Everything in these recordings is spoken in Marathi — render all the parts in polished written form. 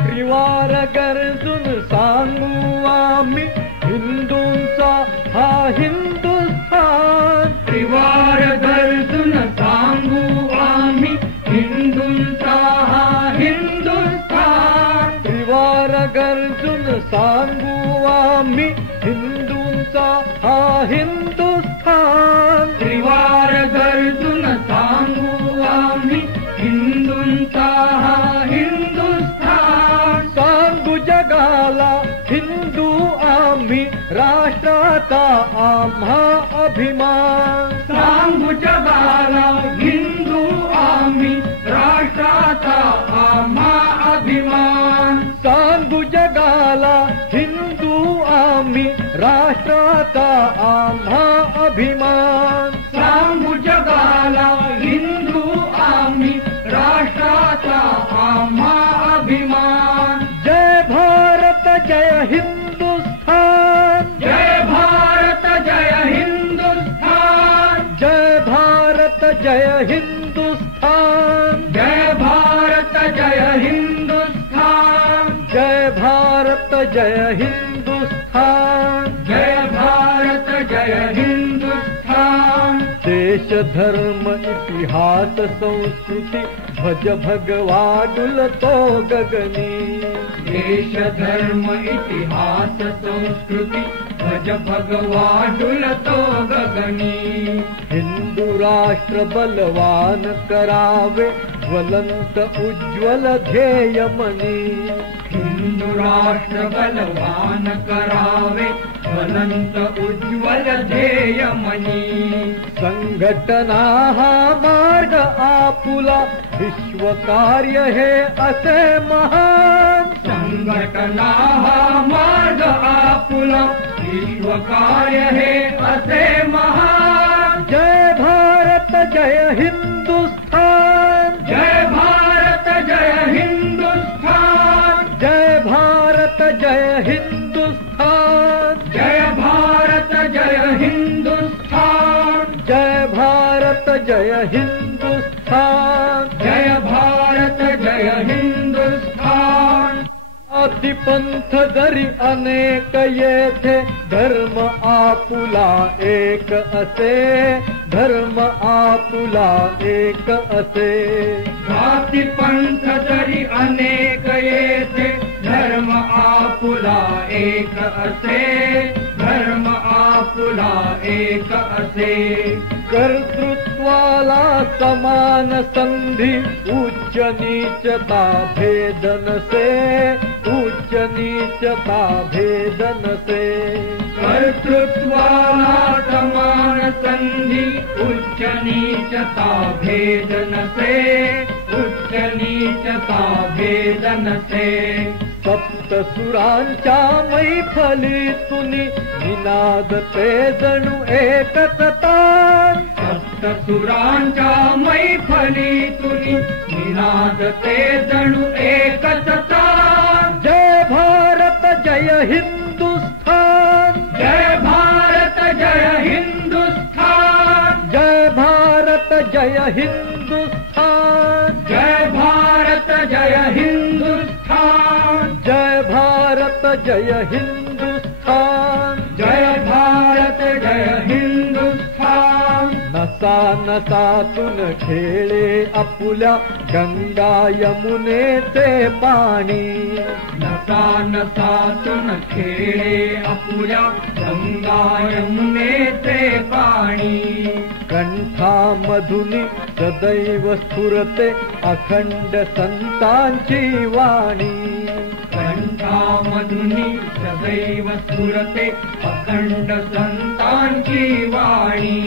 त्रिवार गर्जून सांगू आम्ही हिंदूंचा हा हिंदुस्थान. त्रिवार गर्जून सांगू आम्ही हिंदूंचा हा हिंदुस्थान. त्रिवार गर्जून सांगू आम्ही हिंदूंचा हा हिंदुस्थान. त्रिवार गर्जून सांगू आम्ही हिंदूंचा हा हिंदुस्थान. सांगू जगाला हिंदू आम्ही राष्ट्राचा आम्हा अभिमान. सांगू जगाला हिंदू आम्ही राष्ट्राचा आम्हा अभिमान. सांगू जगाला हिंदू आम्ही राष्ट्राचा आम्हा अभिमान. सांगू जगाला हिंदू आम्ही राष्ट्राचा आम्हा अभिमान. जय भारत जय हिंदुस्थान. जय भारत जय हिंदुस्थान. जय भारत जय हिंदुस्थान. जय भारत जय हिंदुस्थान. जय भारत जय हिंदुस्थान. जय भारत जय हिंदुस्थान. देश धर्म इतिहास संस्कृती भज भगवा डुलतो गगनी. देश धर्म इतिहास संस्कृती भज भगवा डुलतो गगनी. हिंदू राष्ट्र बलवान करावे ज्वलंत उज्ज्वल ध्येय मनी. हिंदू राष्ट्र बलवान करावे ज्वलंत उज्ज्वल ध्येय मनी. संघटना हा मार्ग आपुला विश्व कार्य हे असे महान. संघटना हा मार्ग आपुला विश्व कार्य हे असे महान. जय भारत जय हिंदुस्थान. जय भारत जय हिंदुस्थान. जय भारत जय हिंदुस्थान. जय भारत जय हिंदुस्थान. जय भारत जय हिंदुस्थान. जय भारत जय हिंदुस्थान. जाती पंथ जरी अनेक येथे धर्म आपुला एक असे. धर्म आपुला एक असे. जाती पंथ जरी अनेक येथे धर्म आपुला एक असे. धर्म आपुला एक असे. कर्तृत्वाला समान संधी उच्च नीचता भेद नसे. उच्च नीचता भेद नसे. कर्तृत्वाला समान संधी उच्च नीचता भेद नसे. उच्च नीचता भेद नसे. सप्तसुरांच्या मैफलीतून निनाद ते जणू एकच तान. सप्तसुरांच्या मैफलीतून निनाद ते जणू एकच तान. जय भारत जय हिंदुस्थान. जय भारत जय हिंदुस्थान. जय भारत जय हिंदुस्थान. जय भारत जय हिंदुस्थान. जय भारत जय हिंदुस्थान. जय भारत जय हिंदुस्थान. नसा नसातून खेळे आपुल्या गंगा यमुनेचे पाणी. नसा नसातून खेळे आपुल्या गंगा यमुनेचे पाणी. कंठामधुनी सदैव स्फुरते अखंड संतांची वाणी. कंठामधुनी सदैव स्फुरते अखंड संतांची वाणी.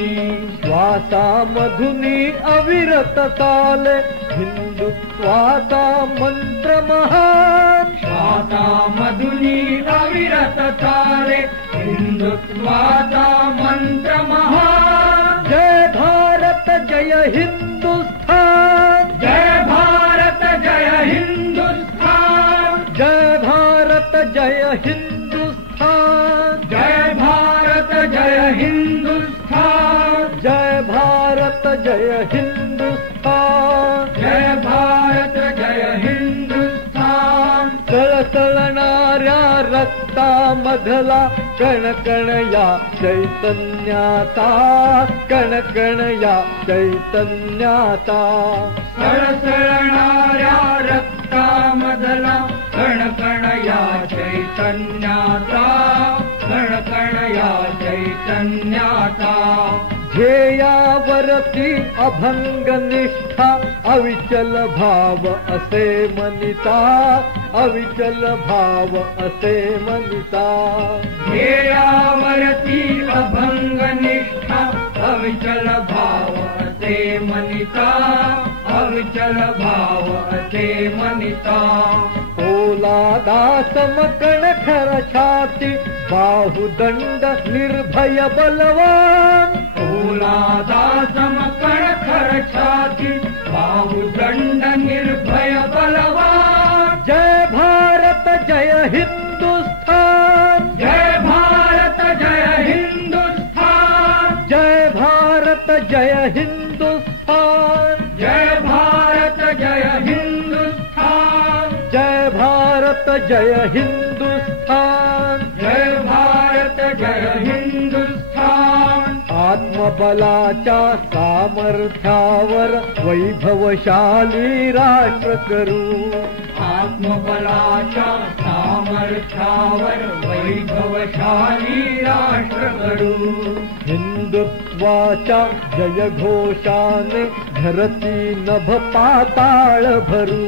श्वासामधुनी अविरत चाले हिंदुत्वाचा मंत्र महान. श्वासामधुनी अविरत चाले हिंदुत्वाचा मंत्र महान. जय भारत जय हिंदुस्थान. जय भारत जय हिंदुस्थान. जय भारत जय हिंदुस्थान. जय भारत जय हिंदुस्थान. जय भारत जय हिंदुस्थान. जय भारत जय हिंदुस्थान. सळसळणाऱ्या रक्तामधला कणकण या चैतन्याचा, कणकण या चैतन्याचा. सळसळणाऱ्या रक्तामधला कणकण या चैतन्याचा, कणकण या चैतन्याचा. ध्येयावरती अभंग निष्ठा अविचल भाव असे मनिता, अविचल भाव असे मनिता. ध्येयावरती अभंग निष्ठा अविचल भाव असे मनिता, अविचल भाव असे मनिता. पोलादासमकण खर छाती बाहुदंड निर्भय बलवान. पोलादासमकण खर छाती बाहुदंड निर्भय बलवान. जय भारत जय हिंदुस्थान, जय भारत जय हिंदुस्थान, जय भारत जय हिंदुस्थान, जय भारत जय हिंदुस्थान, जय भारत जय हिंदुस्थान, जय भारत जय हिंदुस्थान. आत्मबलाच्या सामर्थ्यावर वैभवशाली राष्ट्र करू, आत्मबलाच्या सामर्थ्यावर वैभवशाली राष्ट्र करू. हिंदुत्वाच्या जयघोषाने धरती नभ पाताळ भरू,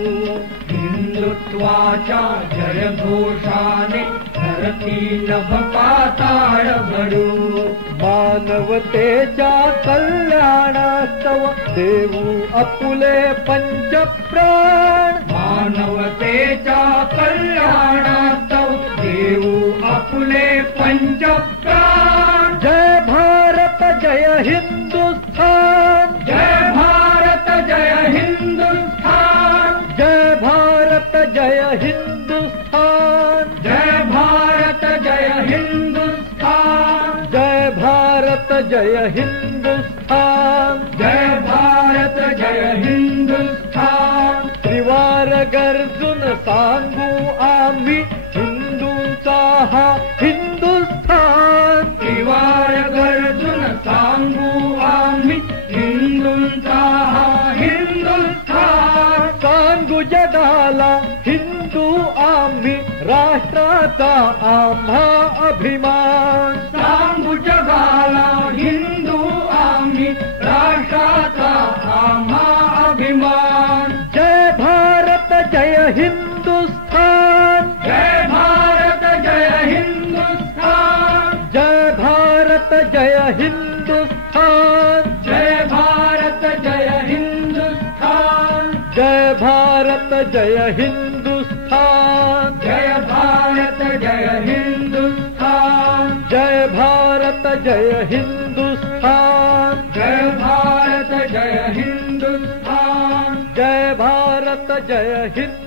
हिंदुत्वाच्या जयघोषाने धरती नभ पाताळ भरू. मानवतेच्या कल्याणास्तव देऊ आपुले पंचप्राण, मानवतेच्या कल्याणास्तव देऊ आपुले पंचप्राण. जय भारत जय हिंदुस्थान, जय भारत जय हिंदुस्थान, जय भारत जय हिंदुस्थान, जय भारत जय हिंदुस्थान, जय भारत जय हिंदुस्थान. जय भारत जय हिंदुस्थान. त्रिवार गर्जून सांगू आम्ही हिंदूंचा हा हिंदुस्थान. त्रिवार गर्जून सांगू आम्ही हिंदूंचा हा हिंदुस्थान. सांगू जगाला हिंदू आम्ही राष्ट्राचा आम्हा अभिमान. सांगू जगाला हिंदू आम्ही राष्ट्राचा आम्हा अभिमान. जय भारत जय हिंदुस्थान, जय भारत जय हिंदुस्थान, जय भारत जय हिंदुस्थान, जय भारत जय हिंदुस्थान, जय भारत जय हिंदुस्थान, जय भारत जय हिंदुस्थान, जय भारत जय हिंदुस्थान, जय भारत जय हिंदुस्थान, जय भारत जय हिंदुस्थान.